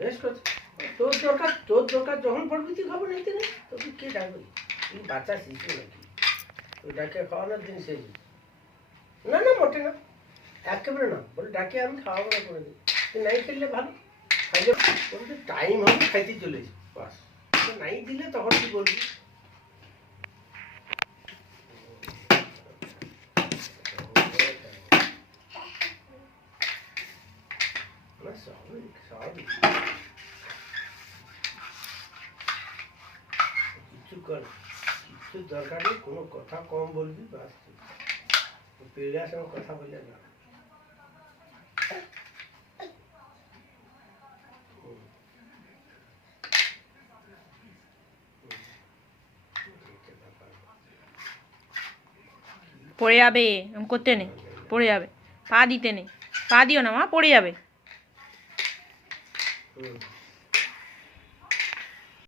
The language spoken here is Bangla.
বেশ কথা। তোর দরকার যখন পড়বি তুই খাবো নাইতে না, তোকে কে ডাকবি? তুই বাচ্চা শিশু নাকি? তুই ডাকে খাওয়ানোর দিন শেষ। না না মোটে না, একেবারে না, বলে ডাকে আমি খাওয়াবো না করে দিই। তুই নাই খেললে ভালো, খাইলে বলতে টাইম হবে খাইতে চলেছি বাস। নাই দিলে তখন কি বলবি? স্বাভাবিক স্বাভাবিক, কিছু কর, কিছু দরকার নেই, কোনো কথা কম বলবি বাস। পেড়িয়ার সঙ্গে কথা বললে না। পড়ে যাবে, এরকম করতে নেই, পড়ে যাবে। পা দিতে নেই, পা দিও না মা, পড়ে যাবে।